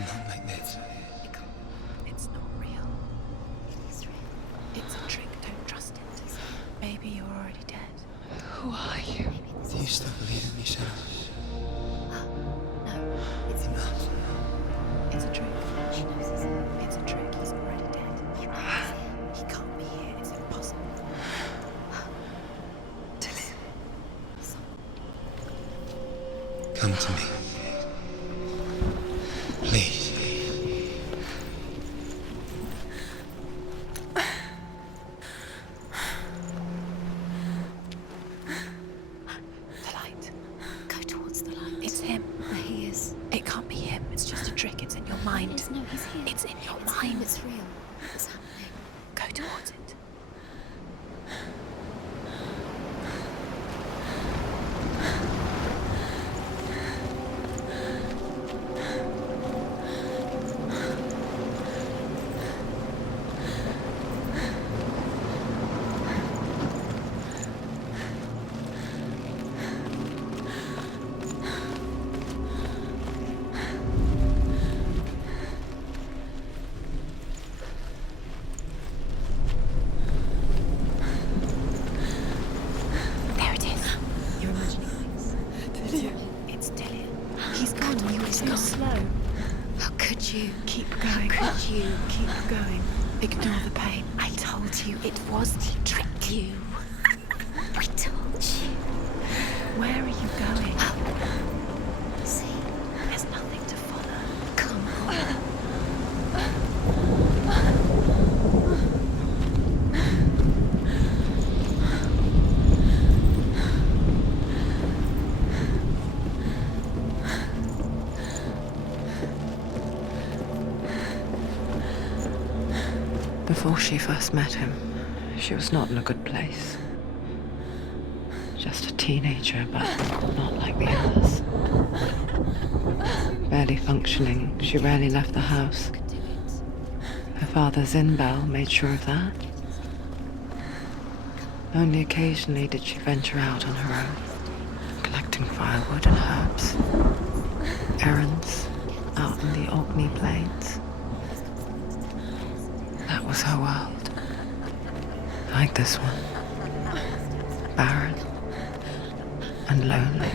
Not like this. It's not real. It is real. It's a trick. Don't trust it. Maybe you're already dead. Who are you? Do you still believe in me, Senua? No, it's Enough. It's a trick. She knows it's a trick. He's already dead. He can't be here. It's impossible. Come to me. Please. The light. Go towards the light. It's him. There he is. It can't be him. It's just a trick. It's in your mind. No, he's here. It's in your mind. It's real. What's happening? Go towards it. There it is. You're imagining things. It's Dillian. He's gone. You were so slow. How could you? Keep going. How could you? Keep going. Ignore the pain. I told you it was. He tricked you. I told you. Where are you going? See? There's nothing to follow. Come on. Before she first met him, she was not in a good place. Just a teenager, but not like the others. Barely functioning, she rarely left the house. Her father's in-bell made sure of that. Only occasionally did she venture out on her own, collecting firewood and herbs. Errands out in the Orkney Plains. That was her world. Like this one. Barren and lonely.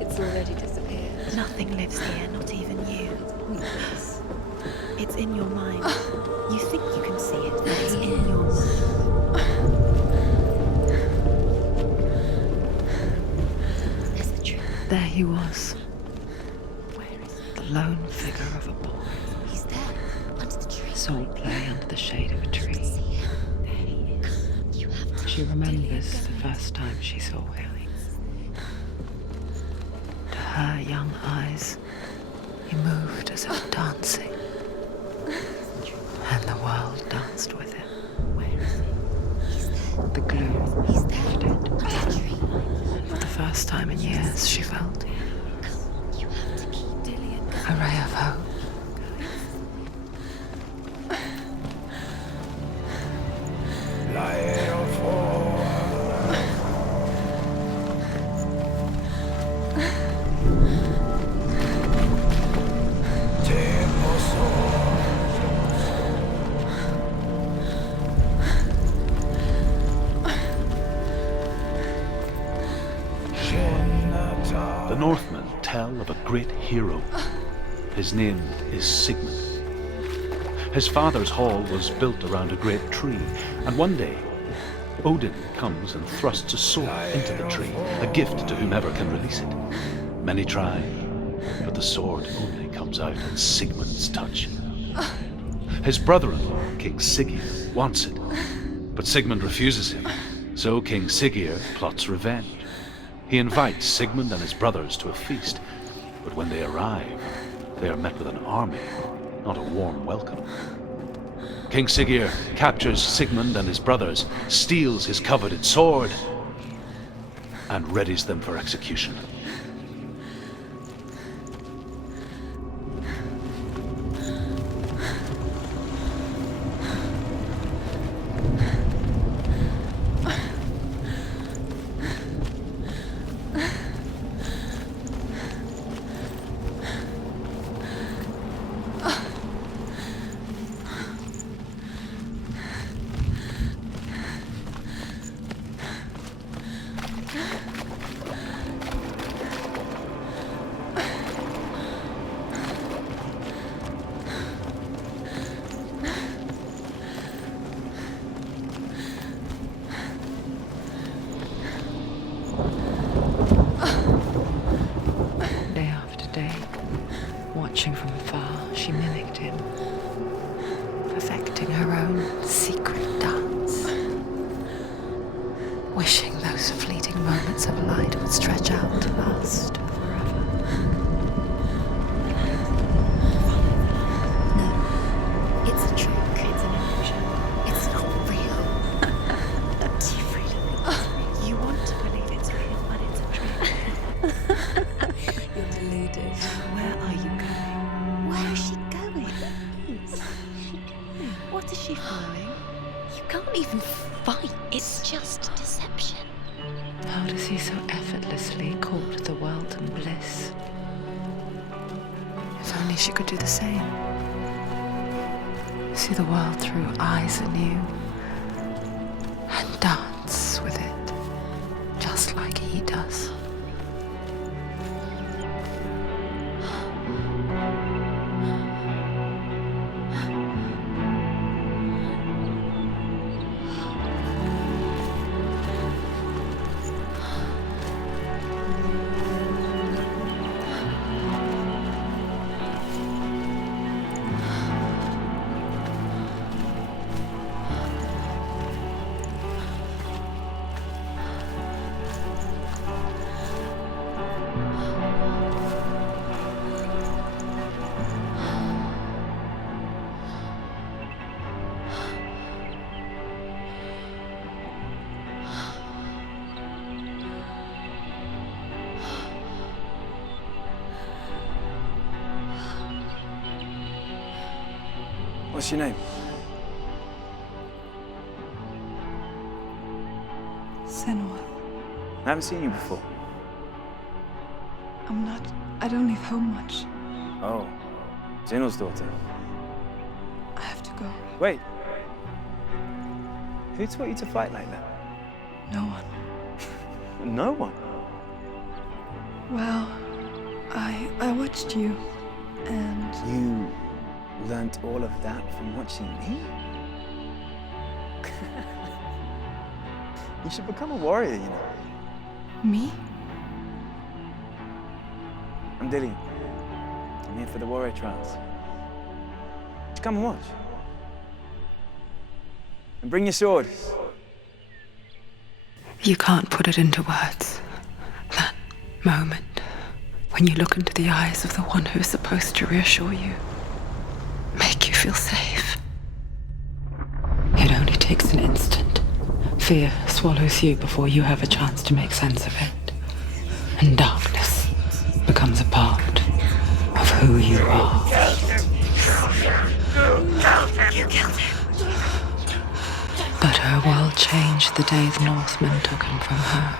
It's already disappeared. Nothing lives here, not even you. It's in your mind. You think you can see it, but it's in your mind. There's the truth. There he was, Where is it? the lone figure of a boy. He's there. Under the tree. Saw play under the shade of a tree. See him. There he is. You have to. She remembers the first time she saw him. To her young eyes, he moved as if dancing, and the world danced with him. Where is he? He's there. The gloom He's there. lifted, Under the tree. and for the first time in years she felt You have to keep. Dillian. a ray of hope. The Northmen tell of a great hero. His name is Sigmund. His father's hall was built around a great tree, and one day, Odin comes and thrusts a sword into the tree, a gift to whomever can release it. Many try, but the sword only comes out at Sigmund's touch. His brother-in-law, King Siggeir, wants it, but Sigmund refuses him, so King Siggeir plots revenge. He invites Sigmund and his brothers to a feast, but when they arrive, they are met with an army, not a warm welcome. King Siggeir captures Sigmund and his brothers, steals his coveted sword, and readies them for execution. beside him, perfecting her own secret dance, wishing those fleeting moments of light would stretch out to last forever. No, it's a trick. It's an illusion. It's not real. Do you really think it's real? You want to believe it's real, but it's a trick. You're deluded. Where are you going? Where is she going? What is she following? You can't even fight. It's just deception. How does he so effortlessly court the world and bliss? If only she could do the same. See the world through eyes anew and dance with it, just like he does. What's your name? Senua. I haven't seen you before. I don't leave home much. Oh, Zenua's daughter. I have to go. Wait. Who taught you to fight like that? No one. No one. Well, I watched you, and You learnt all of that from watching me? You should become a warrior, you know. me? I'm Dillian. I'm here for the warrior trials. Just come and watch. And bring your sword. You can't put it into words. That moment when you look into the eyes of the one who's supposed to reassure you, make you feel safe. It only takes an instant. Fear swallows you before you have a chance to make sense of it. And darkness becomes a part of who you are. You killed him. But her world changed the day the Northmen took him from her.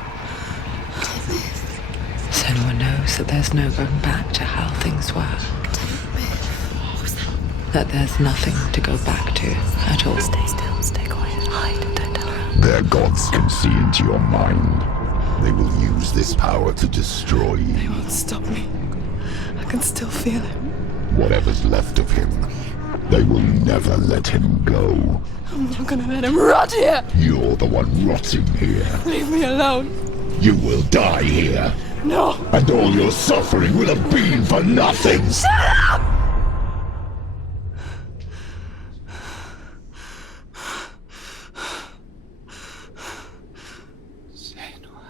Senua knows that there's no going back to how things were. That there's nothing to go back to at all. Stay still, stay quiet, hide, don't tell her. Their gods can see into your mind. They will use this power to destroy They you. won't stop me. I can still feel him. Whatever's left of him, they will never let him go. I'm not gonna let him rot here. You're the one rotting here. Leave me alone. You will die here, No. and all your suffering will have been for nothing.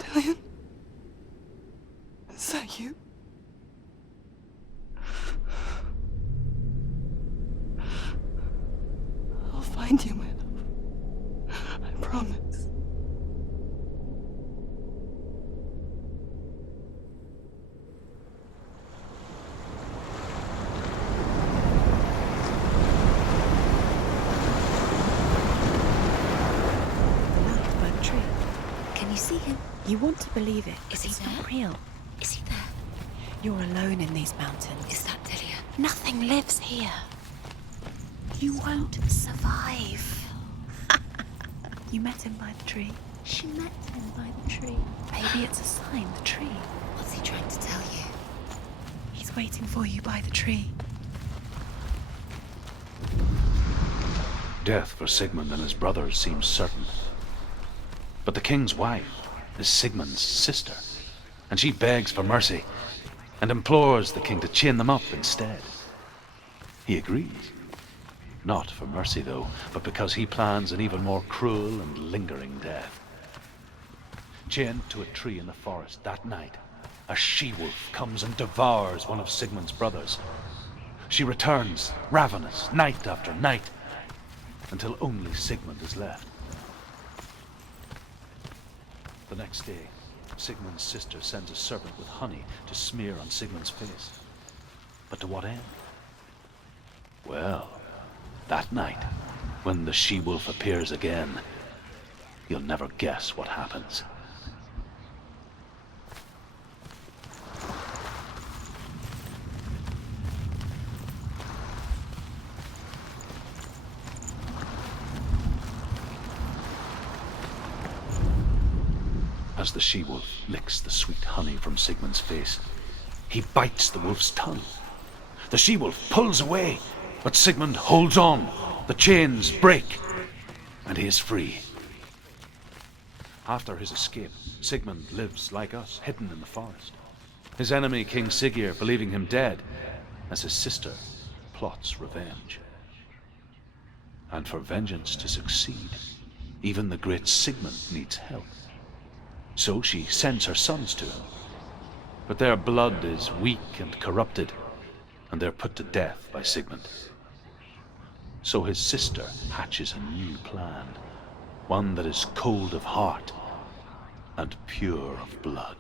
Dillian? Is that you? I'll find you, my love. I promise. The lamp by the tree. Can you see him? You want to believe it, Is but he he's not there? real. Is he there? You're alone in these mountains. Is that Dillian? Nothing lives here. You won't survive. You met him by the tree. She met him by the tree. Maybe it's a sign, the tree. What's he trying to tell you? He's waiting for you by the tree. Death for Sigmund and his brothers seems certain. But the king's wife is Sigmund's sister, and she begs for mercy and implores the king to chain them up instead. He agrees. Not for mercy, though, but because he plans an even more cruel and lingering death. Chained to a tree in the forest that night, a she-wolf comes and devours one of Sigmund's brothers. She returns, ravenous, night after night, until only Sigmund is left. The next day, Sigmund's sister sends a serpent with honey to smear on Sigmund's face. But to what end? Well, that night, when the she-wolf appears again, you'll never guess what happens. As the she-wolf licks the sweet honey from Sigmund's face, he bites the wolf's tongue. The she-wolf pulls away, but Sigmund holds on. The chains break, and he is free. After his escape, Sigmund lives like us, hidden in the forest. His enemy, King Siggeir, believing him dead, as his sister plots revenge. And for vengeance to succeed, even the great Sigmund needs help. So she sends her sons to him. But their blood is weak and corrupted, and they're put to death by Sigmund. So his sister hatches a new plan, one that is cold of heart and pure of blood.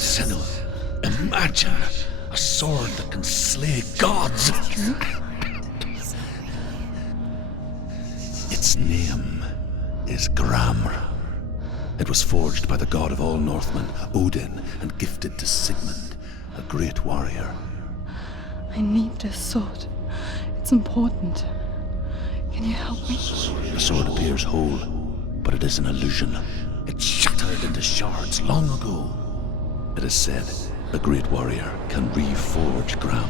Senua, imagine a sword that can slay gods. Its name is Gramr. It was forged by the god of all Northmen, Odin, and gifted to Sigmund, a great warrior. I need this sword. It's important. Can you help me? The sword appears whole, but it is an illusion. It shattered into shards long ago. It is said a great warrior can reforge Gramr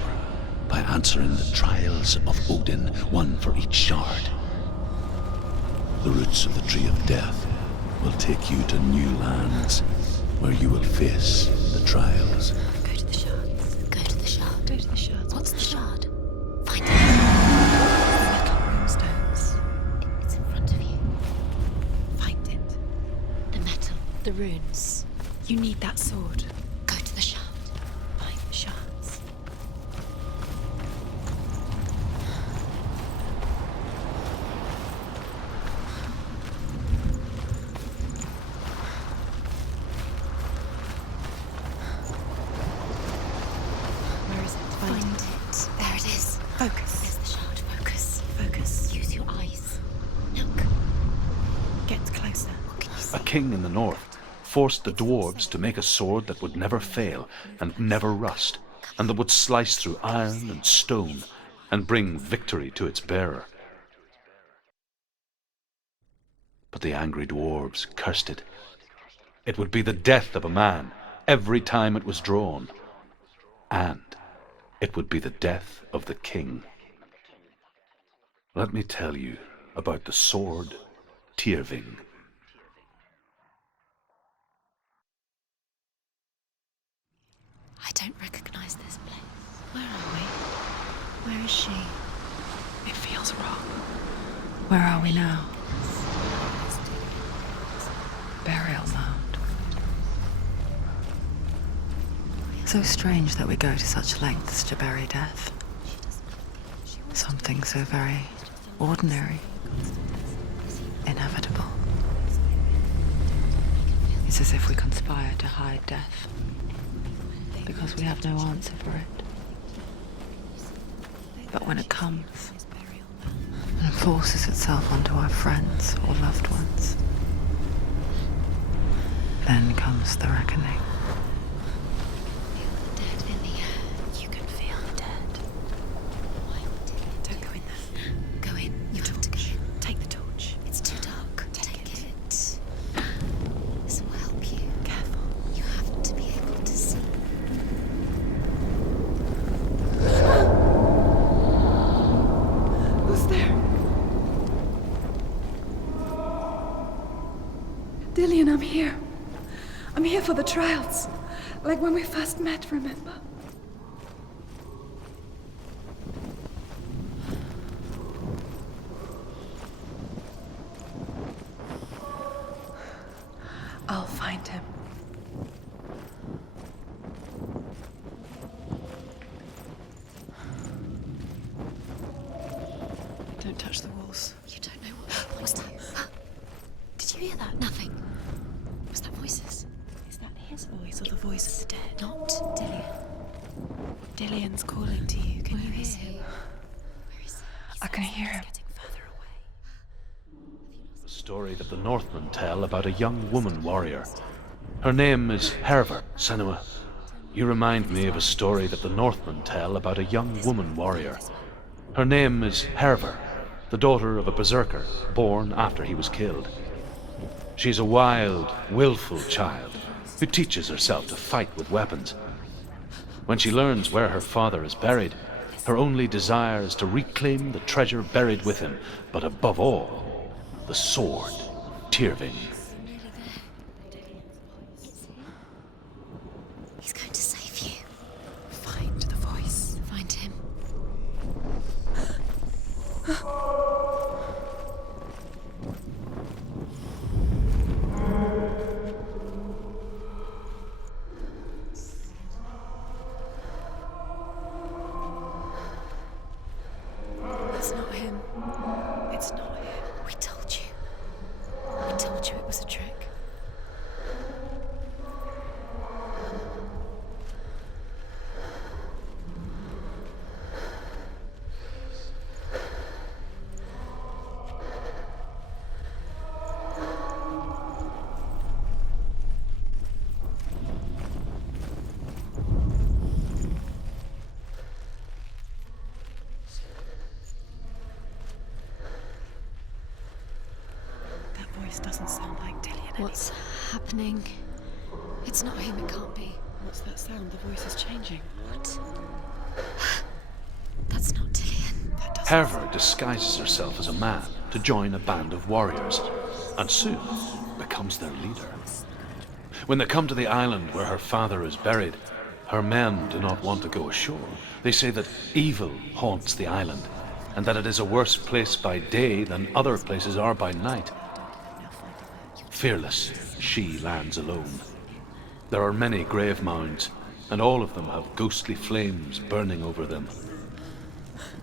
by answering the trials of Odin, one for each shard. The roots of the Tree of Death will take you to new lands where you will face the trials. Go to the shards. Go to the shard. Go to the shards. What's the shard? Find it. Metal runestones. It's in front of you. Find it. The metal. The runes. You need that sword. Go to the shard. Find the shards. Where is it? Find it. There it is. Focus. There's the shard. Focus. Focus. Use your eyes. Look. Get closer. What can you see? A king in the north forced the dwarves to make a sword that would never fail and never rust, and that would slice through iron and stone and bring victory to its bearer. But the angry dwarves cursed it. It would be the death of a man every time it was drawn, and it would be the death of the king. Let me tell you about the sword Tyrving. I don't recognize this place. Where are we? Where is she? It feels wrong. Where are we now? Burial mound. So strange that we go to such lengths to bury death. She doesn't something so very ordinary, inevitable. It's as if we conspire to hide death, because we have no answer for it. But when it comes, and forces itself onto our friends or loved ones, then comes the reckoning. Dead in the air. You can feel the dead. Don't go in there. Go in. You have to go in. Take the torch. It's too dark. Take it. This will help you. Careful. You have to be able to see. Who's there? Dillian, I'm here. I'm here for the trials. Like when we first met, remember? I'll find him. Don't touch the walls. You don't know what was that? Did you hear that? Nothing. Was that voices? Is that his voice or the voice of the dead? Not Dillian. Dillian's calling to you. Can you Where hear is he? him? Where is he? I can hear him. Getting further away. A story that the Northmen tell about a young woman warrior. Her name is Herver, Senua. You remind me of a story that the Northmen tell about a young woman warrior. Her name is Herver, the daughter of a berserker born after he was killed. She's a wild, willful child who teaches herself to fight with weapons. When she learns where her father is buried, her only desire is to reclaim the treasure buried with him, but above all, the sword, Tyrving. He's going to save you. Find the voice. Find him. It's not him. It's not him. We told you. We told you it was a trick. That voice doesn't sound like Dillian. What's happening? It's not him, it can't be. What's that sound? The voice is changing. What? That's not Dillian. That doesn't. Herver disguises herself as a man to join a band of warriors, and soon becomes their leader. When they come to the island where her father is buried, her men do not want to go ashore. They say that evil haunts the island, and that it is a worse place by day than other places are by night. Fearless, she lands alone. There are many grave mounds, and all of them have ghostly flames burning over them.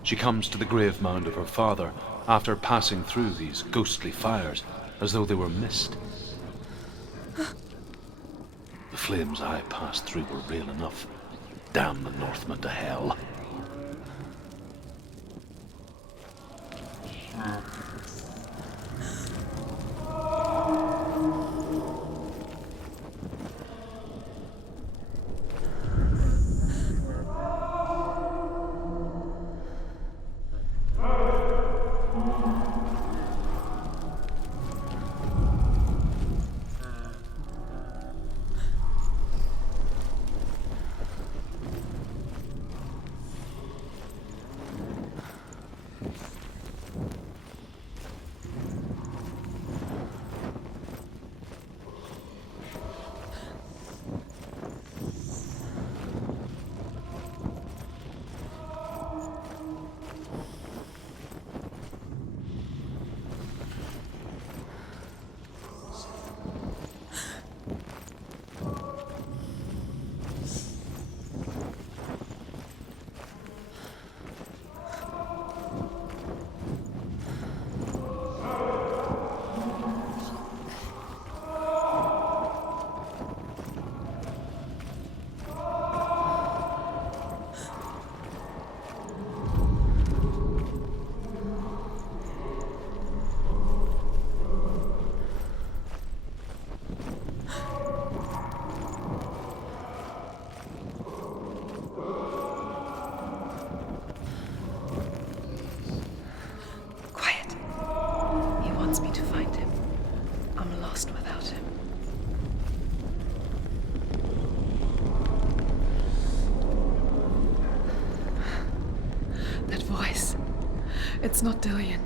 She comes to the grave mound of her father after passing through these ghostly fires, as though they were mist. The flames I passed through were real enough. Damn the Northmen to hell. It's not Dillian.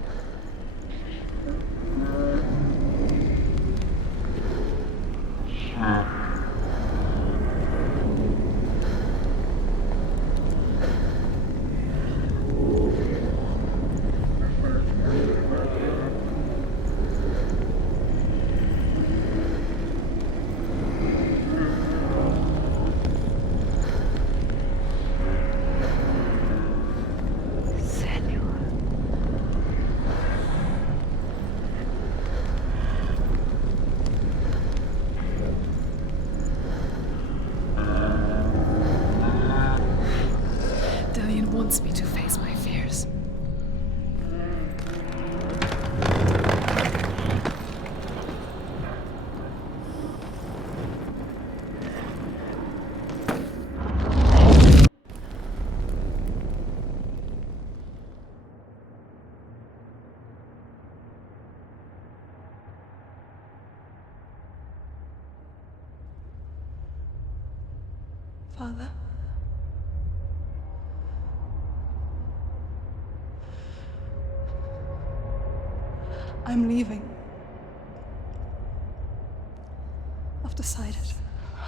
Dillian wants me to face my fears. Father? I'm leaving. I've decided.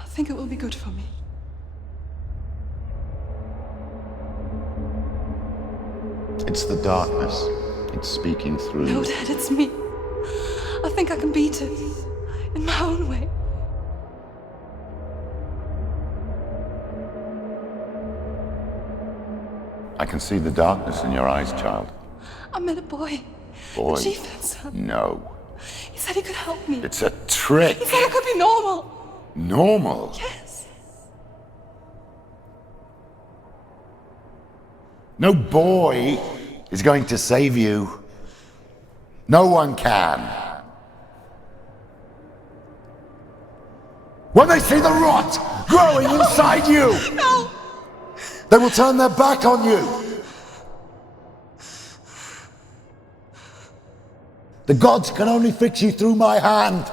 I think it will be good for me. It's the darkness. It's speaking through No, you. Dad, it's me. I think I can beat it. In my own way. I can see the darkness in your eyes, child. I met a boy. Boy. The chieftain's son. No. He said he could help me. It's a trick. He said I could be normal. Normal. Yes. No boy is going to save you. No one can. When they see the rot growing inside you, No! they will turn their back on you. The gods can only fix you through my hand.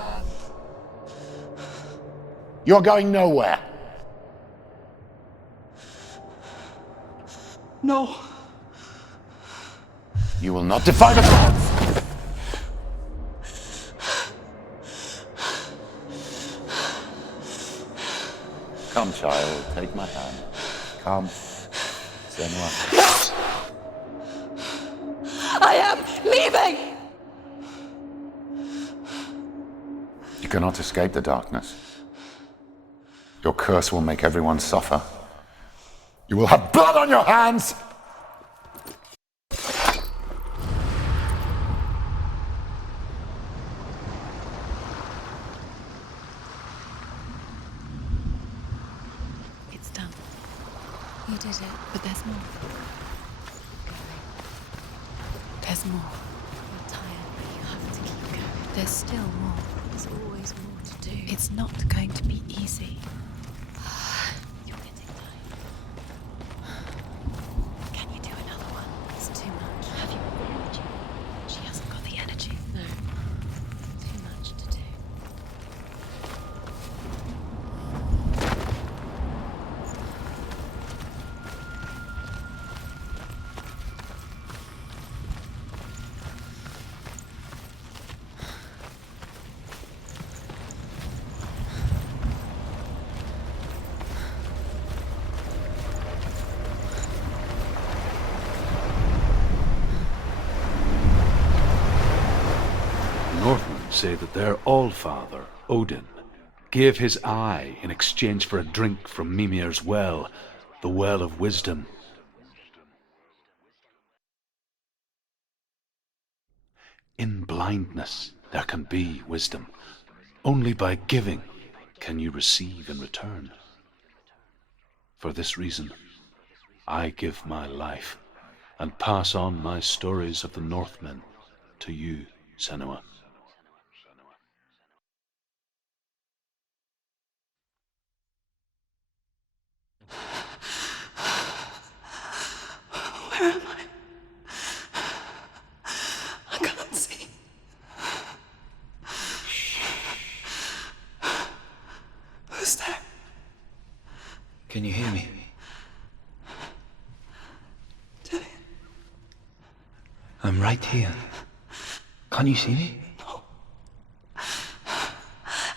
You're going nowhere. No. You will not defy the gods. Come, child, take my hand. Come. Senua. I am leaving! You cannot escape the darkness. Your curse will make everyone suffer. You will have blood on your hands! It's done. You did it. But there's more. There's more. You're tired, but you have to keep going. There's still more. There's always more to do. It's not going to be easy. You're getting tired. Can you do another one? It's too much. Have you got the energy? She hasn't got the energy. No. Too much to do. Northmen say that their Allfather, Odin, gave his eye in exchange for a drink from Mimir's well, the Well of Wisdom. In blindness there can be wisdom. Only by giving can you receive in return. For this reason, I give my life and pass on my stories of the Northmen to you, Senua. Where am I? I can't see. Who's there? Can you hear me? Dillian. I'm I'm right here. Can't you see me? No.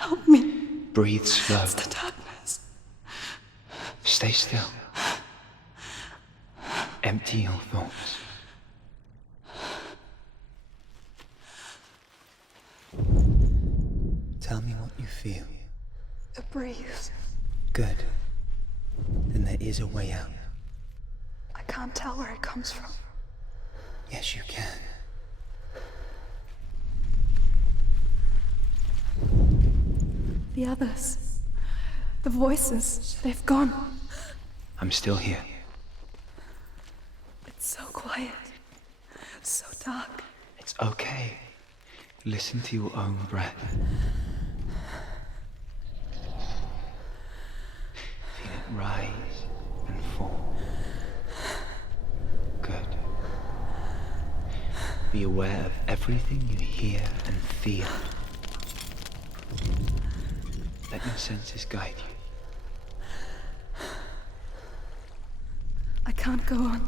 Help me. Breathe slow. It's the darkness. Stay still. Empty your thoughts. Tell me what you feel. A breeze. Good. Then there is a way out. I can't tell where it comes from. Yes, you can. The others. The voices. They've gone. I'm still here. It's so quiet. So dark. It's okay. Listen to your own breath. Feel it rise and fall. Good. Be aware of everything you hear and feel. Let your senses guide you. I can't go on.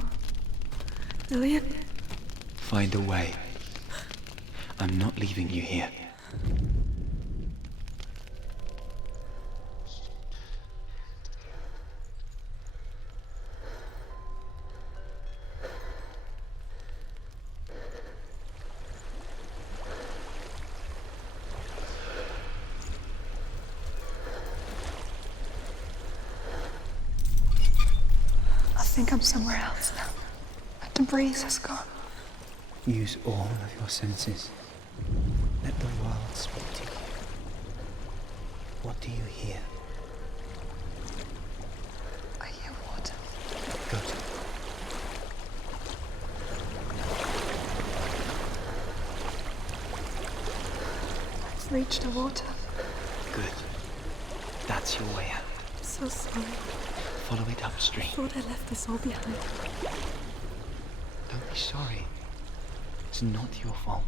Lillian? Find a way. I'm not leaving you here. I think I'm somewhere else now. The breeze has gone. Use all of your senses. Let the world speak to you. What do you hear? I hear water. Good. I've reached the water. Good. That's your way out. I'm so sorry. Follow it upstream. I thought I left this all behind. Don't be sorry. It's not your fault.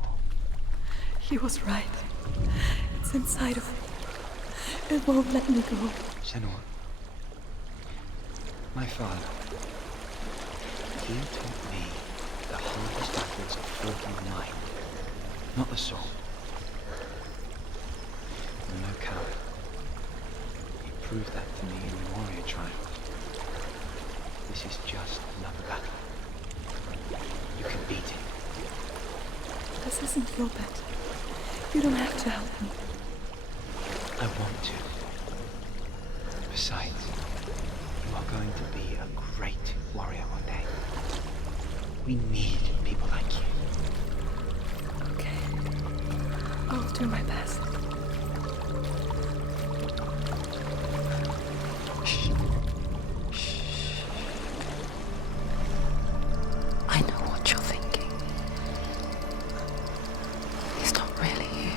He was right. It's inside of me. It won't let me go. Senua. My father. He taught me the hardest battles are fought in the mind, not the soul. I'm no coward. He proved that to me in the warrior trial. This is just another battle. You can beat it. This isn't your bet. You don't have to help me. I want to. Besides, you are going to be a great warrior one day. We need people like you. Okay. I'll do my best. I know what you're thinking. He's not really here.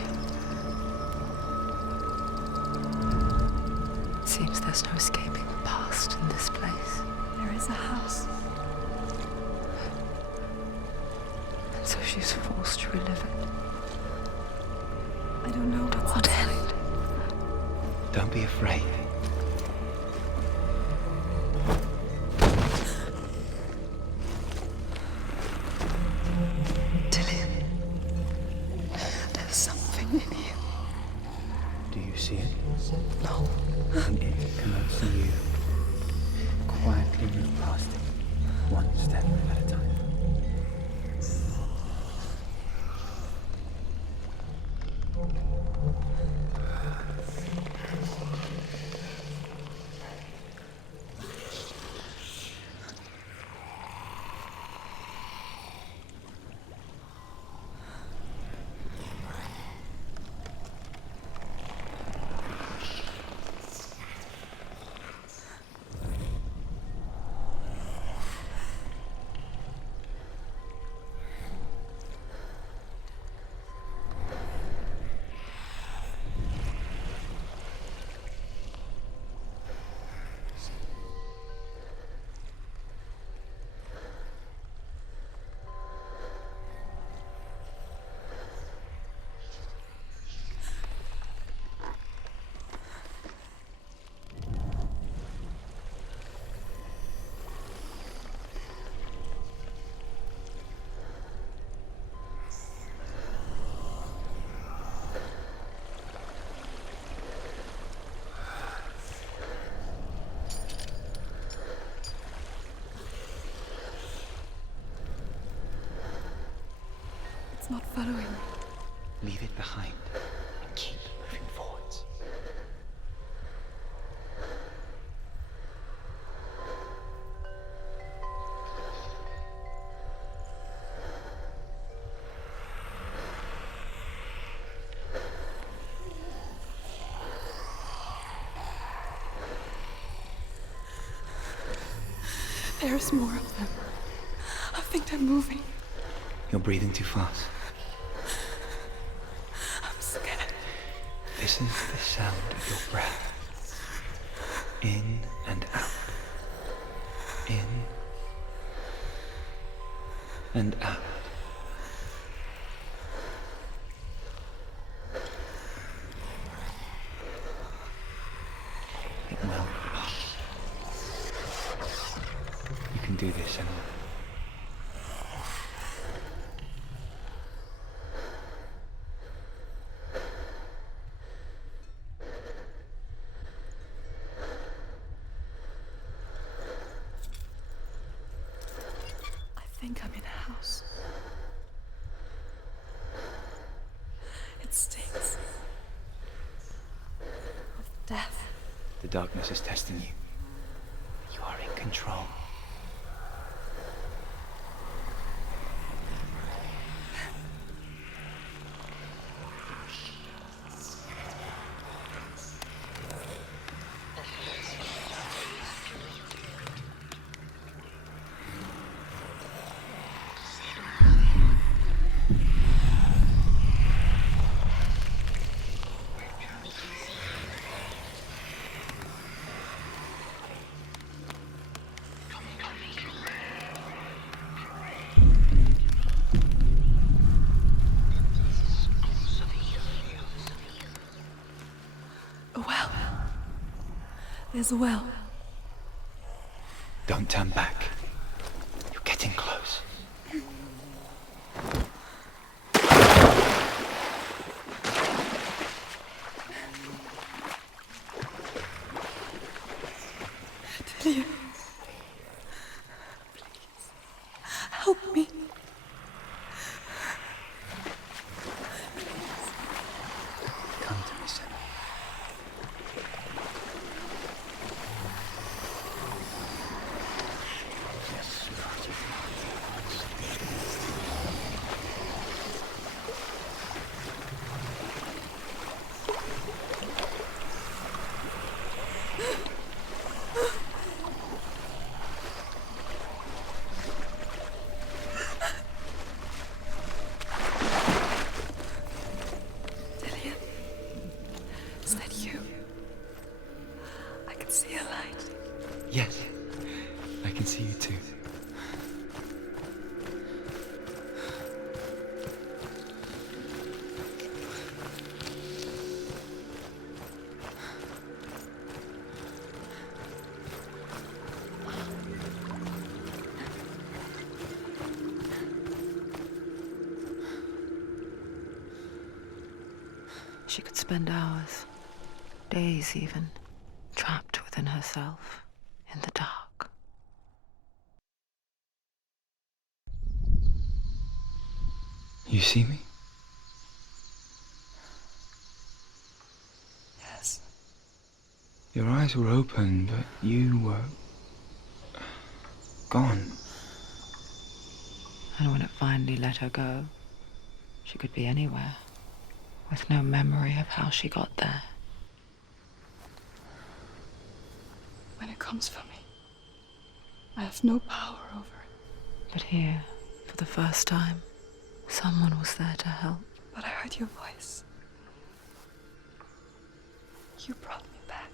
Seems there's no escaping the past in this place. There is a house. And so she's forced to relive it. I don't know what's What inside. end? Don't be afraid. Dillian. There's something in here. Do you see it? No. And it cannot see you. Quietly move past it, one step at a time. It's not following me. Leave it behind and keep moving forwards. There's more of them. I think they're moving. You're breathing too fast. I'm scared. Listen to the sound of your breath. In and out. In and out. It will pass. You can do this, Senua. I think I'm in a house. It stinks of death. The darkness is testing you. You are in control. A well. There's a well. Don't turn back. You're getting close. Delia. Please. Help me. Come to me, Senua. Delia. Is that you? I can see a light. Yes, I can see you too. She could spend hours, days even, trapped within herself, in the dark. You see me? Yes. Your eyes were open, but you were gone. And when it finally let her go, she could be anywhere, with no memory of how she got there. When it comes for me, I have no power over it. But here, for the first time, someone was there to help. But I heard your voice. You brought me back.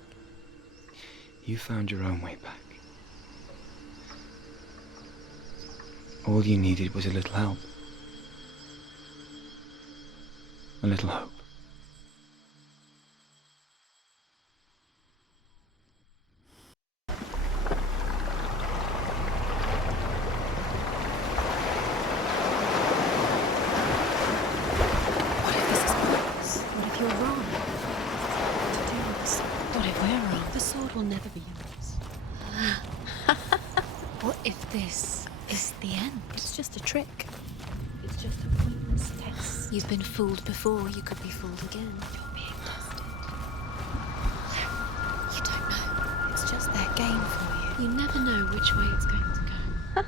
You found your own way back. All you needed was a little help. A little hope. What if this is pointless? What if you're wrong? To do this. What if we're wrong? The sword will never be yours. What if this is the end? It's just a trick. It's just a pointless test. You've been fooled before, you could be fooled again. You're being tested. You don't know. It's just their game for you. You never know which way it's going to go.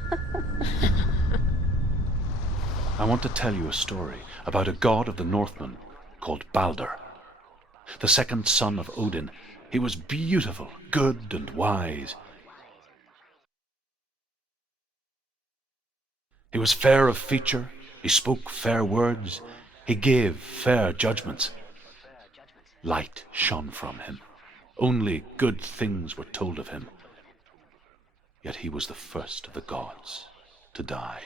I want to tell you a story about a god of the Northmen called Balder. The second son of Odin. He was beautiful, good, and wise. He was fair of feature, he spoke fair words, he gave fair judgments. Light shone from him. Only good things were told of him. Yet he was the first of the gods to die.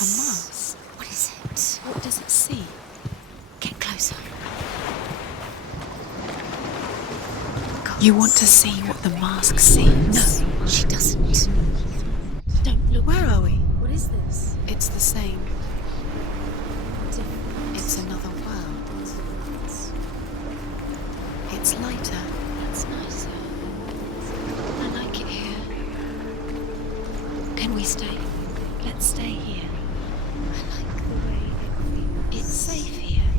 A mask. What is it? What does it see? Get closer. You want to see what the mask sees? No, she doesn't. Don't look. Where are we? What is this? It's the same. Different. It's another world. It's lighter. That's nicer. I like it here. Can we stay? Let's stay here. I like the way it feels. It's safe here.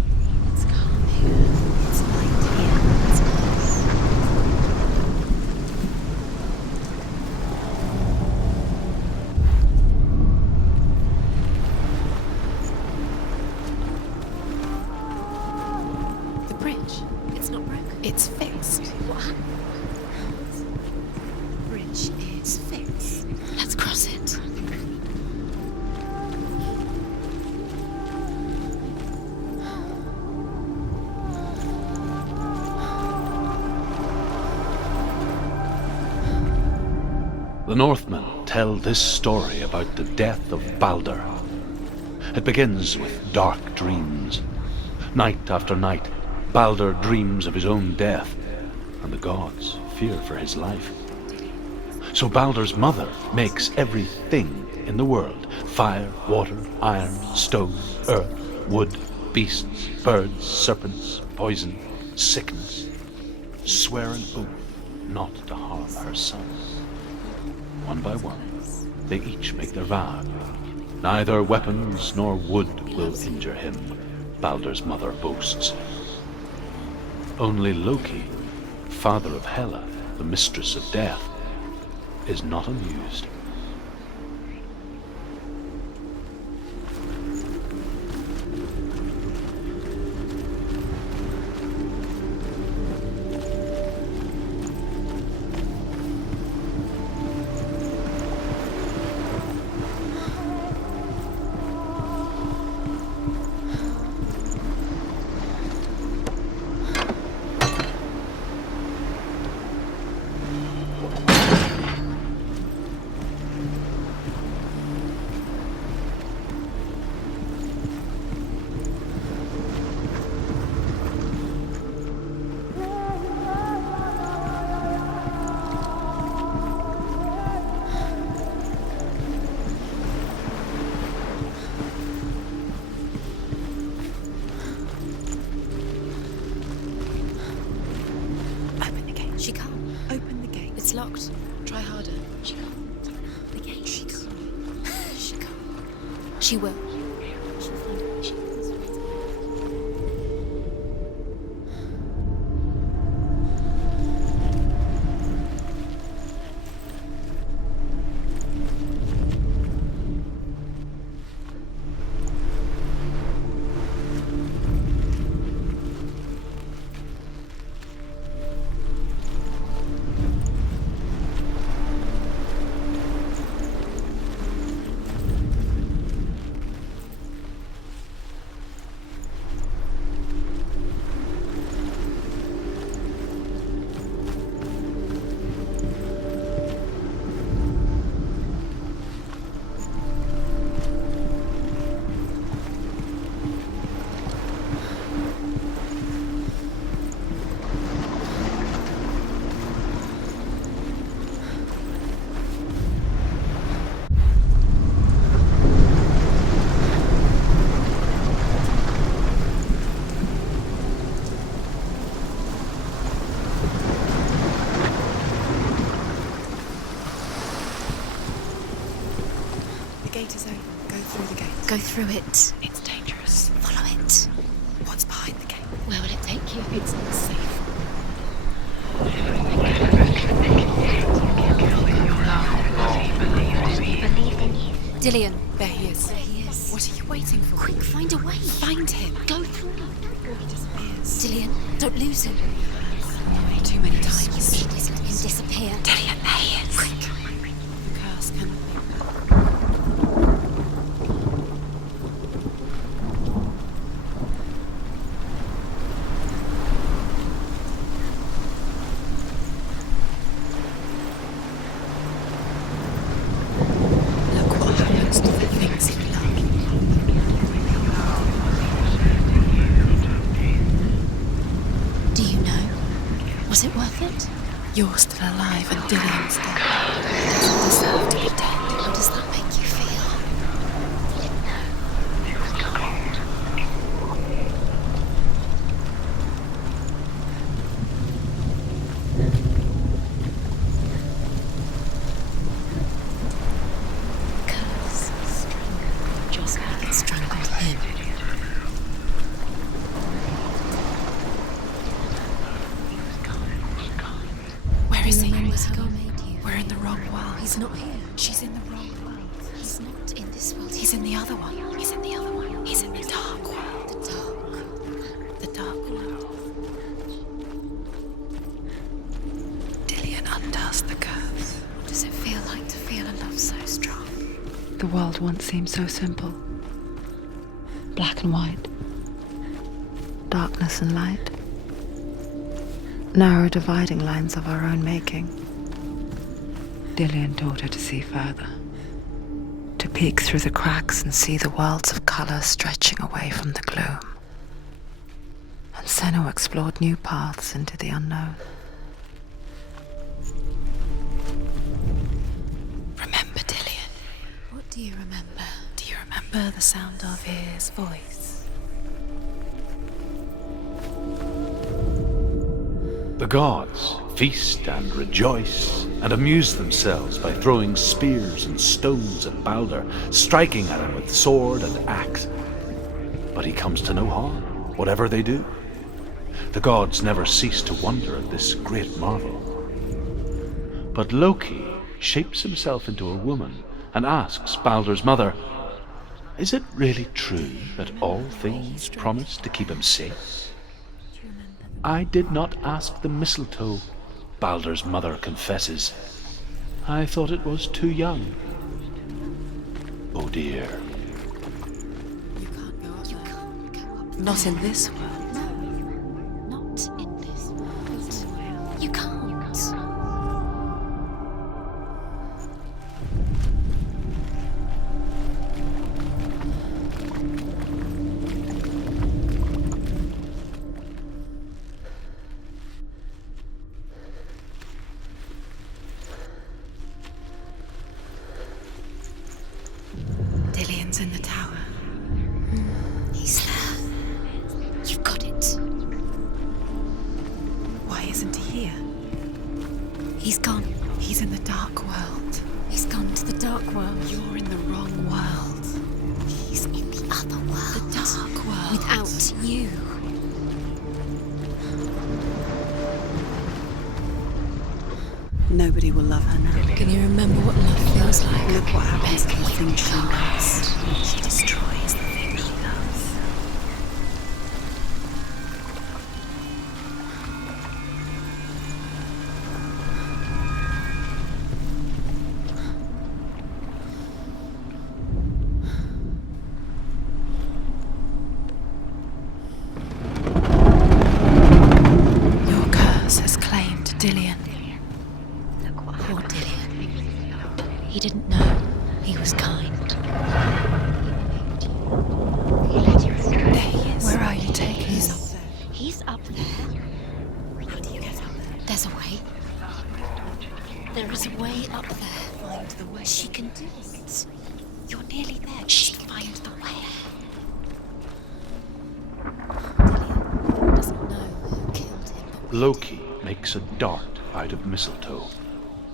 It's calm here. It's light here. It's nice. The bridge. It's not broken. It's fixed. What happened? Bridge is fixed. Let's cross it. The Northmen tell this story about the death of Balder. It begins with dark dreams. Night after night, Balder dreams of his own death, and the gods fear for his life. So Balder's mother makes everything in the world: fire, water, iron, stone, earth, wood, beasts, birds, serpents, poison, sickness, swear an oath not to harm her son. One by one, they each make their vow. Neither weapons nor wood will injure him, Balder's mother boasts. Only Loki, father of Hela, the mistress of death, is not amused. Open the gate. She can't. Open the gate. It's locked. Try harder. She can't. The gate. She can't. She can't. She will. She'll find a way. She knows where to go. gate is open. Go through the gate. Go through it. It's dangerous. Follow it. What's behind the gate? Where will it take you? It's unsafe. Dillian. There he is. There he is. What are you waiting for? Quick, find a way. Find him. Go through. He disappears. Dillian, don't lose him. Way too many times. You see this, let him disappear. Dillian, there he is. Quick. The curse cannot be. Look what happens to the things you love. Do you know? Was it worth it? You're still alive and Dillian's dead. He doesn't deserve to be dead. How does that make you feel? Curse strangled Jocelyn, strangled him. Where is he? Where's he gone? Made you? We're in the wrong world. He's not here. She's in the wrong world. He's not in this world. He's in the other one. He's in the other one. He's in the dark world. the dark. The dark world. Dillian undoes the curse. What does it feel like to feel a love so strong? The world once seemed so simple. Black and white. Darkness and light. Narrow dividing lines of our own making. Dillian taught her to see further. To peek through the cracks and see the worlds of colour stretching away from the gloom. And Senua explored new paths into the unknown. Remember Dillian? What do you remember? Do you remember the sound of his voice? The gods feast and rejoice and amuse themselves by throwing spears and stones at Balder, striking at him with sword and axe. But he comes to no harm, whatever they do. The gods never cease to wonder at this great marvel. But Loki shapes himself into a woman and asks Balder's mother, "Is it really true that all things promise to keep him safe?" "I did not ask the mistletoe," Balder's mother confesses. "I thought it was too young." Oh dear. You can't go up You there. can't go up Not there. in this world. No, not in this world. You can't. Dillian's in the tower. He's there. You've got it. Why isn't he here? He's gone. He's in the dark world. He's gone to the dark world. You're in the wrong world. He's in the other world. The dark world. Without you. Nobody will love her now. Can you remember what love feels like? Look what happens to the things she loves. She destroys the things she loves. Your curse has claimed Dillian. Poor Dillian. He didn't know. He was kind. There he is. Where are you taking us? He's up there. How do you get up there? There's a way. There is a way up there. Find the way. She can do it. You're nearly there. She find the way. Dillian doesn't know who killed him. Loki makes a dart out of mistletoe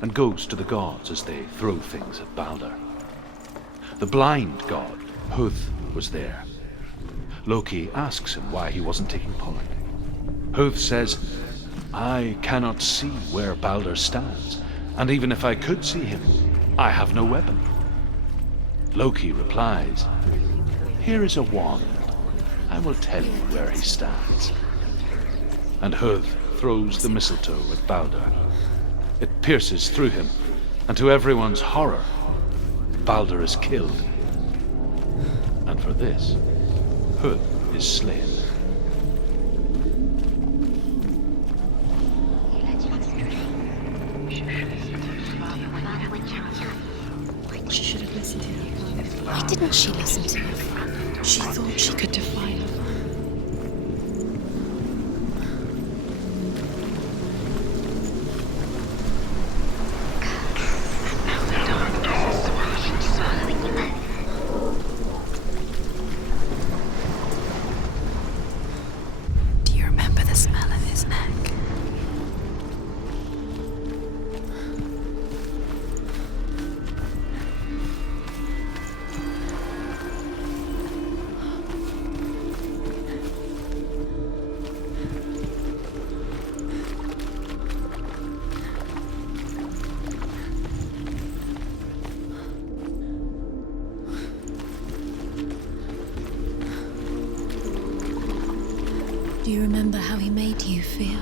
and goes to the gods as they throw things at Balder. The blind god, Huth, was there. Loki asks him why he wasn't taking part. Huth says, I cannot see where Balder stands, and even if I could see him, I have no weapon. Loki replies, here is a wand. I will tell you where he stands. And Huth throws the mistletoe at Balder. It pierces through him, and to everyone's horror, Balder is killed. And for this, Huth is slain. She should have listened to her. Why didn't she listen to him? She thought she could defy him. Do you remember the smell of his neck? Do you remember how he made you feel?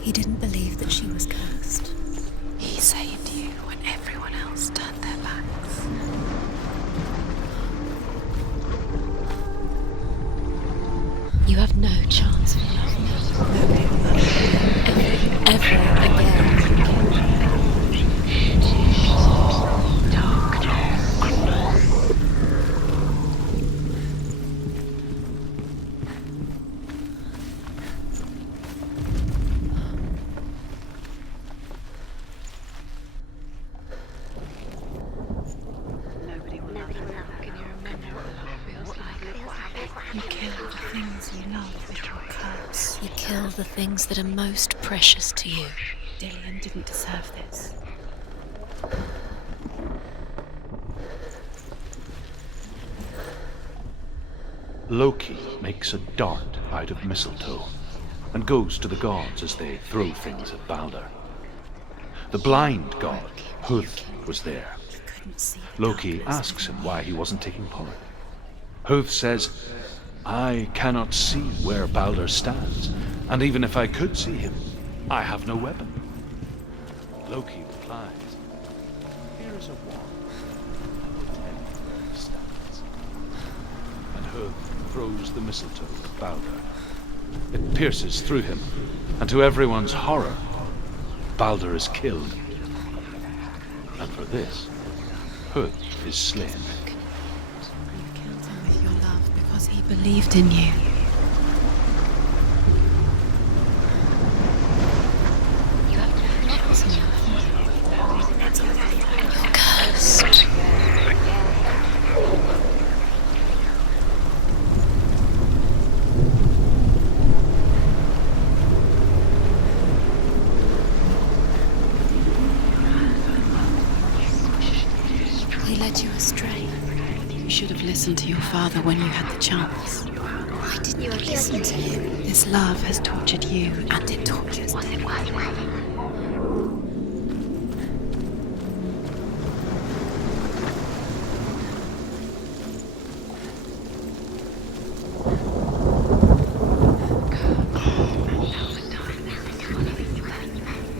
He didn't believe that she was cursed. He saved you when everyone else turned their backs. You have no chance for love now. Ever again. You kill the things you love with your curse. You kill the things that are most precious to you. Dillion didn't deserve this. Loki makes a dart out of mistletoe and goes to the gods as they throw things at Balder. The blind god, Huth, was there. Couldn't see the Loki darkness. asks him why he wasn't taking part. Huth says, I cannot see where Balder stands, and even if I could see him, I have no weapon. Loki replies, here is a wand. I will tell you where he stands. And Huth throws the mistletoe at Balder. It pierces through him, and to everyone's horror, Balder is killed. And for this, Huth is slain. You killed him with your love because he believed in you. You're cursed. He led you astray. You should have listened to your father when you had the chance. Why didn't you listen to him? This love has tortured you, and it tortures me.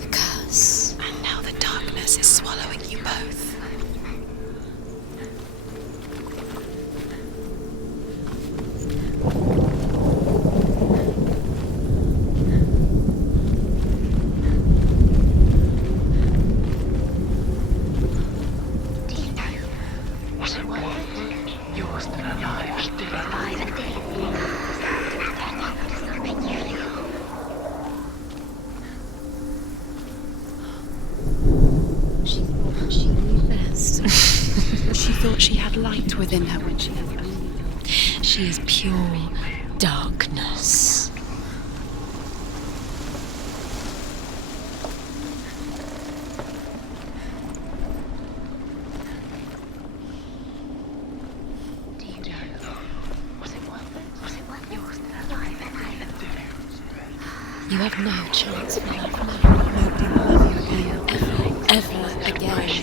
The curse. And now the darkness is swallowing you both. She thought she knew best. She thought she had light within her when she had only She is pure darkness. You have no chance for love now. Nobody will love you again. Ever again.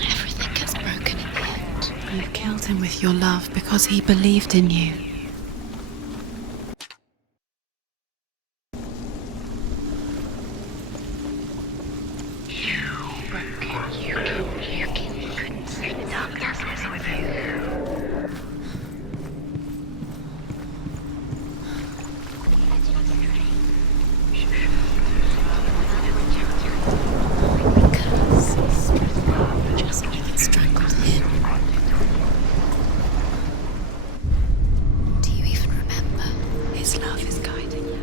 Everything gets broken in the end. You killed him with your love because he believed in you. Just strangled him. Do you even remember? His love is guiding you.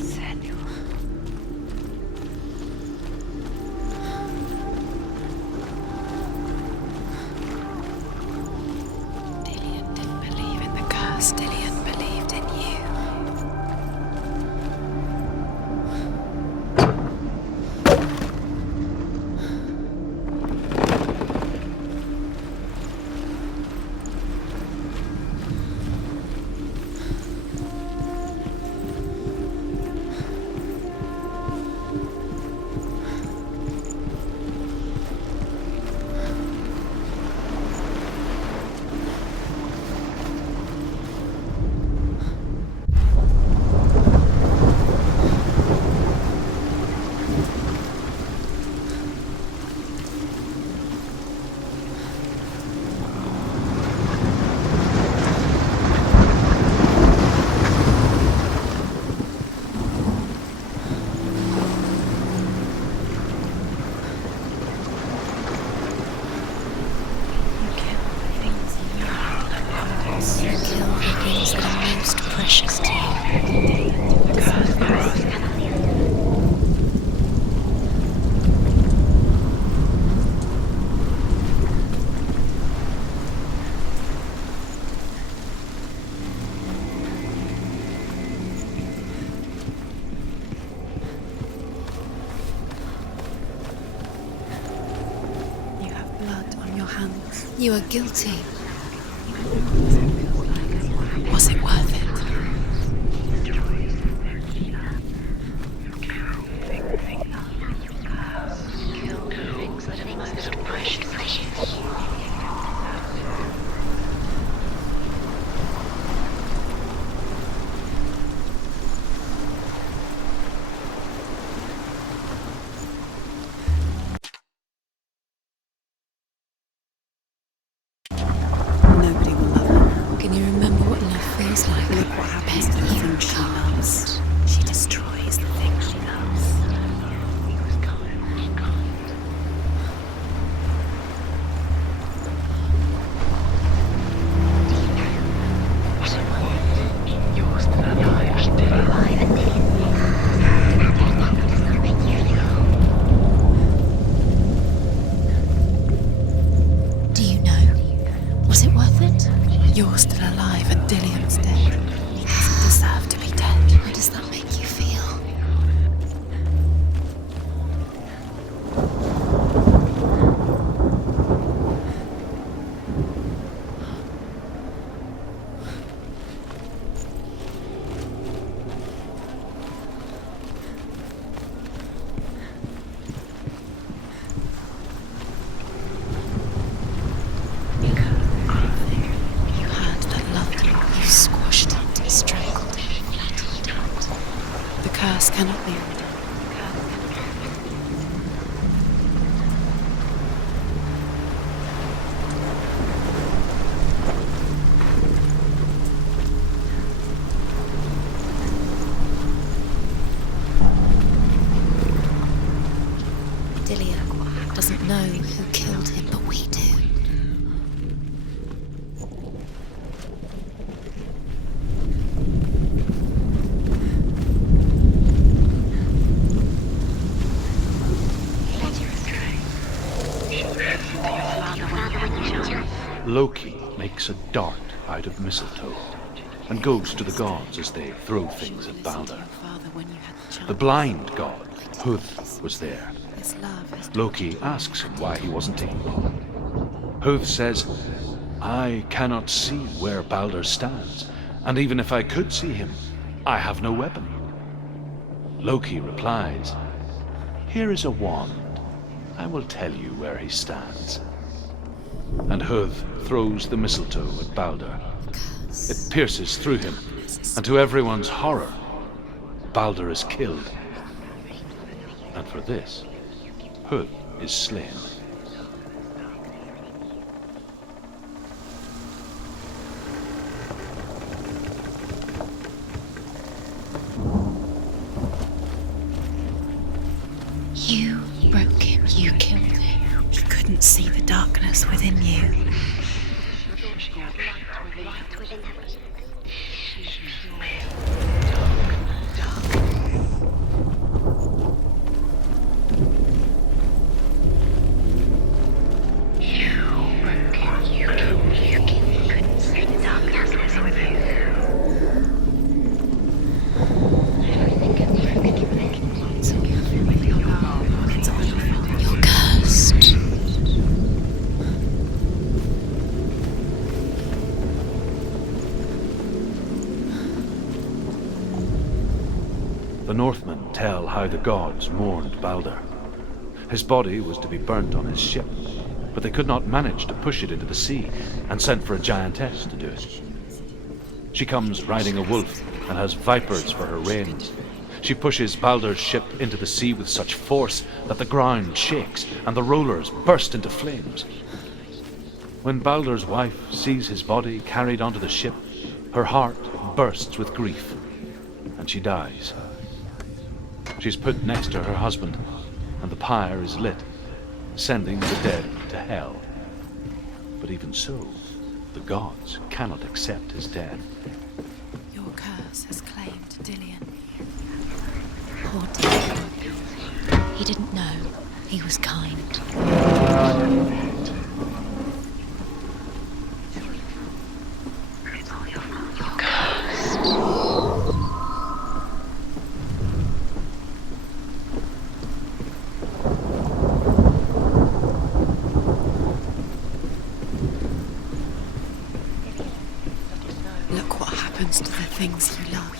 Senua. Dillian didn't believe in the curse. Dillian believed in you. You kill the things that are most precious to you. You have blood on your hands. You are guilty. Was it worth it? Nobody will love her. Can you remember what love feels like? Look what happens to the thing she loves. She destroys the thing she loves. Do you know? Was it worth it? You're still alive and Dillian's dead. He doesn't deserve to be dead. How does that make you feel? You had that loved you. You squashed it, strangled it, flattened it. The curse cannot be undone. Loki makes a dart out of mistletoe and goes to the gods as they throw things at Balder. The blind god, Huth, was there. Loki asks him why he wasn't taking part. Huth says, "I cannot see where Balder stands, and even if I could see him, I have no weapon." Loki replies, "Here is a wand. I will tell you where he stands." And Huth throws the mistletoe at Balder. It pierces through him, and to everyone's horror, Balder is killed. And for this, Huth is slain. You broke him. You killed him. He couldn't see the darkness within you. The Northmen tell how the gods mourned Balder. His body was to be burnt on his ship, but they could not manage to push it into the sea, and sent for a giantess to do it. She comes riding a wolf and has vipers for her reins. She pushes Balder's ship into the sea with such force that the ground shakes and the rollers burst into flames. When Balder's wife sees his body carried onto the ship, her heart bursts with grief, and she dies. She's put next to her husband, and the pyre is lit, sending the dead to hell. But even so, the gods cannot accept his death. Your curse has claimed Dillion. Poor Dillion. He didn't know. He was kind. Look what happens to the things you love.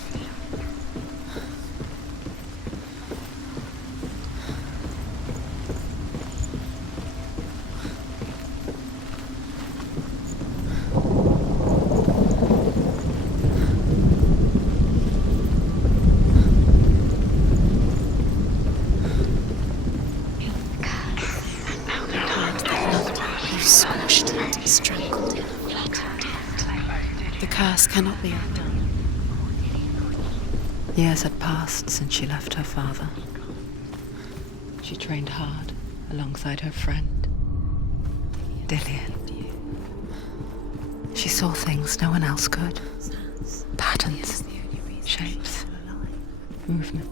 Times that loved you, you squashed it, strangled it, flattened it. The curse cannot be undone. Years had passed since she left her father. She trained hard alongside her friend, Dillion. She saw things no one else could. Patterns, shapes, movement.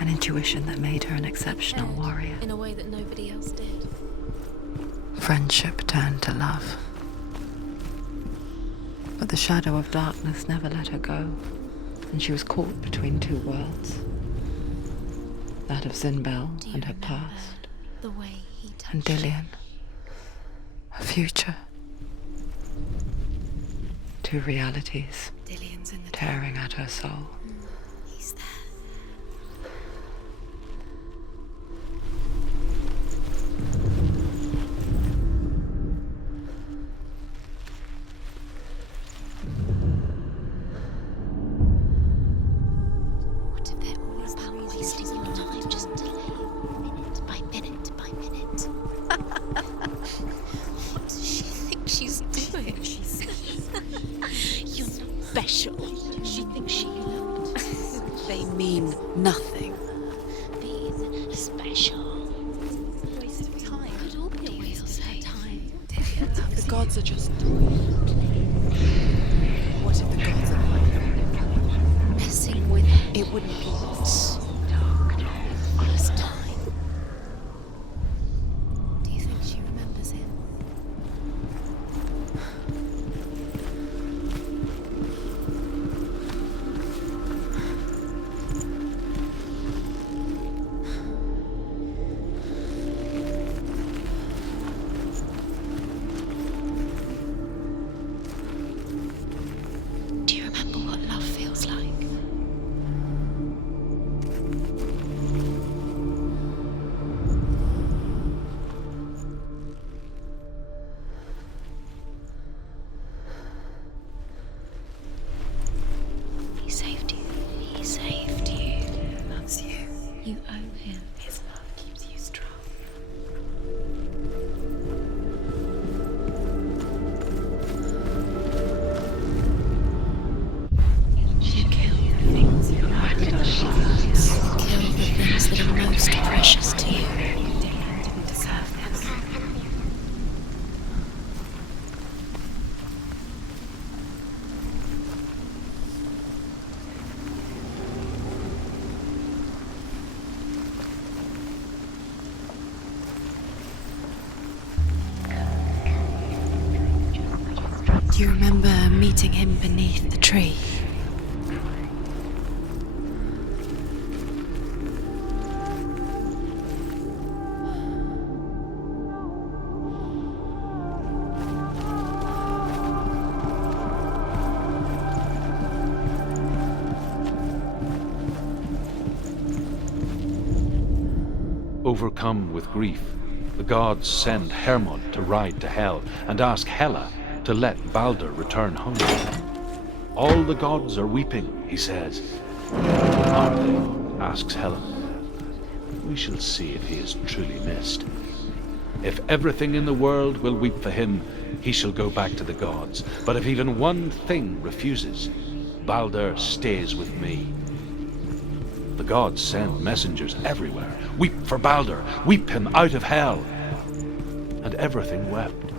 An intuition that made her an exceptional warrior. In a way that nobody else did. Friendship turned to love. But the shadow of darkness never let her go, and she was caught between two worlds. That of Zinbel and her past, The way he touched and Dillion, her future. Two realities Dillion's in the tearing at her soul. He's there. What if they're all about wasting your time just minute by minute by minute? What does she think she's doing? You're not special. She thinks she loved. They mean nothing. Being special. Waste of time. Could all be a waste of time. The gods are just What if the gods are Messing with it. It wouldn't be Honest time. Do you think she remembers him? Do you remember meeting him beneath the tree? Overcome with grief, the gods send Hermod to ride to Hell and ask Hela to let Balder return home. All the gods are weeping, he says. Are they? Asks Hela. We shall see if he is truly missed. If everything in the world will weep for him, he shall go back to the gods. But if even one thing refuses, Balder stays with me. The gods send messengers everywhere. Weep for Balder, weep him out of Hell. And everything wept.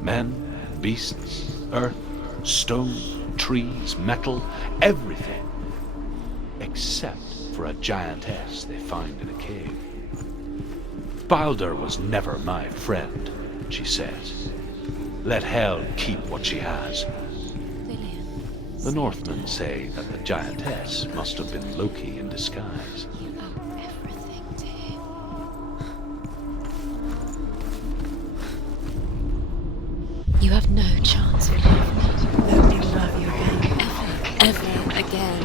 Men, beasts, earth, stone, trees, metal, everything. Except for a giantess they find in a cave. Balder was never my friend, she says. Let Hel keep what she has. The Northmen say that the giantess must have been Loki in disguise. You owe everything to him. You have no chance of loving me. Nobody will love you again. Ever again.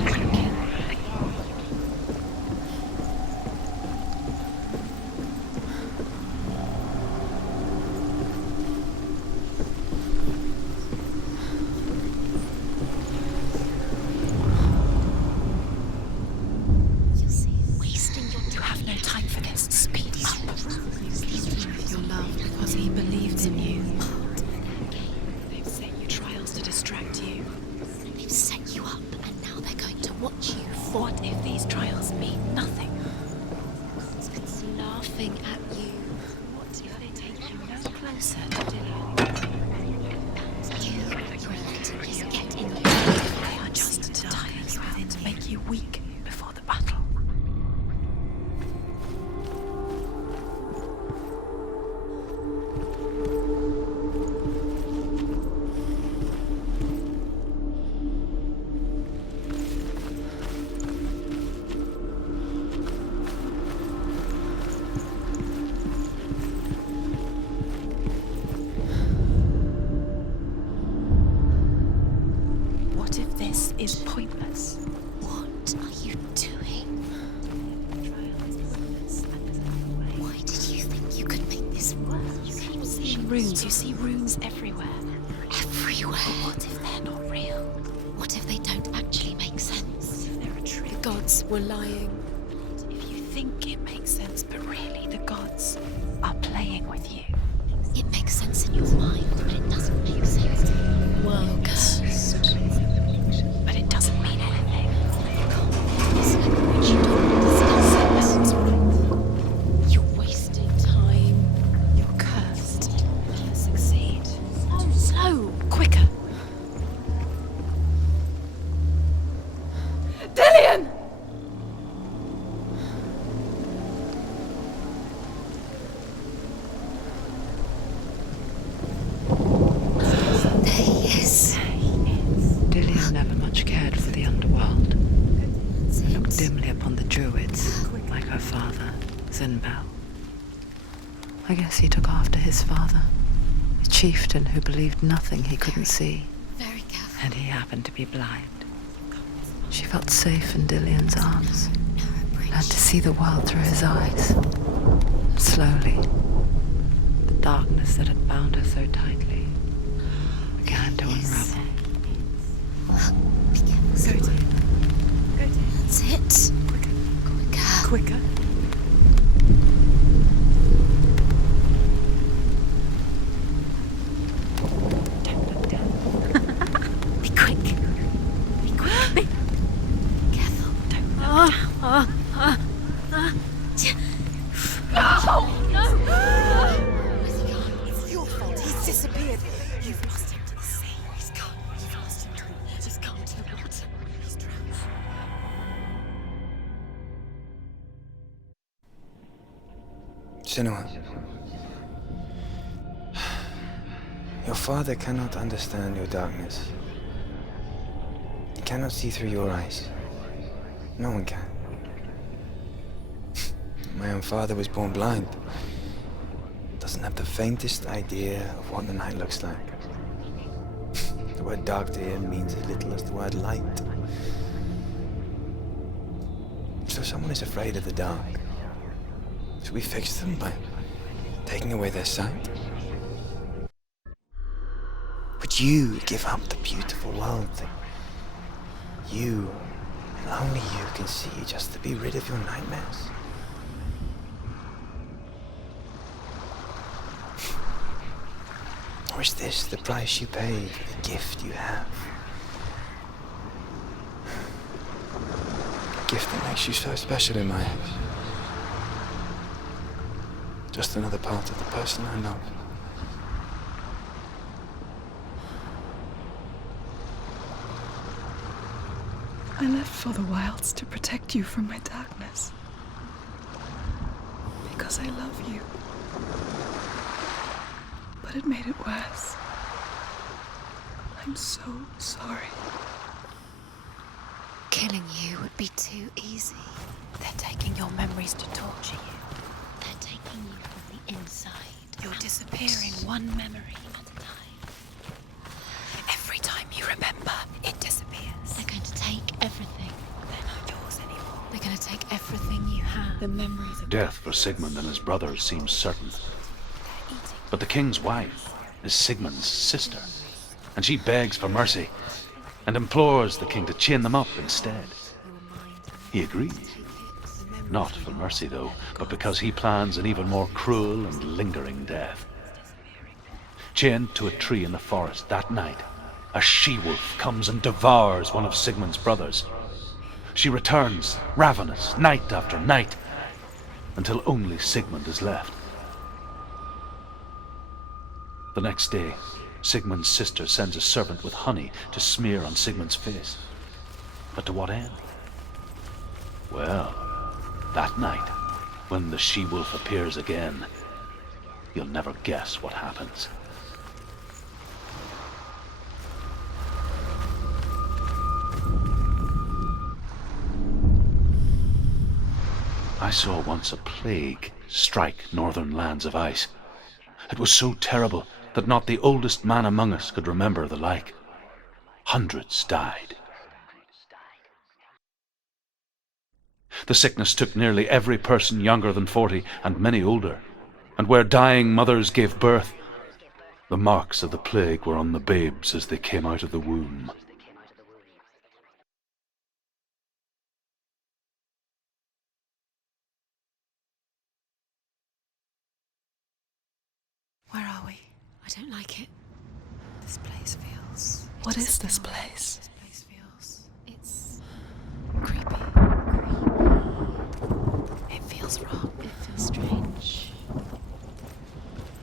What if these trials mean nothing? It's laughing at you. What if they take you no closer to Dillion? You get in They are just darkness within to make you weak before the battle. Is pointless. What are you doing? Why did you think you could make this work? You keep seeing runes. You see runes everywhere. Everywhere? But what if they're not real? What if they don't actually make sense? If they're a trick? The gods were lying. If you think it makes sense, but really the gods are playing with you. It makes sense in your mind, but it doesn't make sense. Well, cursed. But it doesn't mean anything. This language you don't understand. You're wasting time. You're cursed. Never succeed. Slow. Quicker. Dillion! There he is. Dillion never much cared for the underworld. That's it. Looked dimly upon the druids, like her father, Zinbel. I guess he took after his father, a chieftain who believed nothing he couldn't see, Very careful. and he happened to be blind. She felt safe in Dillion's arms, learned to see the world through his eyes. And slowly, the darkness that had bound her so tightly began to unravel. Be careful. Go to. That's it. Quicker. Quicker. Be quick. Be quick. Be careful. Where's he gone? It's your fault. He's disappeared. You've lost him to the sea. He's gone. You've lost him to the water. He's gone to the water. He's drowned. Senua. Your father cannot understand your darkness. He cannot see through your eyes. No one can. My own father was born blind. Doesn't have the faintest idea of what the night looks like. The word dark to him means as little as the word light. So if someone is afraid of the dark, should we fix them by taking away their sight? Would you give up the beautiful world that you, and only you, can see just to be rid of your nightmares? Or is this the price you pay for the gift you have? A gift that makes you so special in my eyes. Just another part of the person I love. I left for the wilds to protect you from my darkness. Because I love you. But it made it worse. I'm so sorry. Killing you would be too easy. They're taking your memories to torture you. They're taking you from the inside. You're disappearing one memory at a time. Every time you remember, it disappears. They're going to take everything. They're not yours anymore. They're going to take everything you have. The memories of Death for Sigmund and his brothers seems certain. They're eating. But the king's wife is Sigmund's sister, and she begs for mercy and implores the king to chain them up instead. He agrees. Not for mercy, though, but because he plans an even more cruel and lingering death. Chained to a tree in the forest that night, a she-wolf comes and devours one of Sigmund's brothers. She returns, ravenous, night after night, until only Sigmund is left. The next day, Sigmund's sister sends a servant with honey to smear on Sigmund's face. But to what end? Well, that night, when the she-wolf appears again, you'll never guess what happens. I saw once a plague strike northern lands of ice. It was so terrible that not the oldest man among us could remember the like. Hundreds died. The sickness took nearly every person younger than 40 and many older, and where dying mothers gave birth, the marks of the plague were on the babes as they came out of the womb. Where are we? I don't like it. This place feels... What is this place? This place feels... It's creepy. It feels wrong.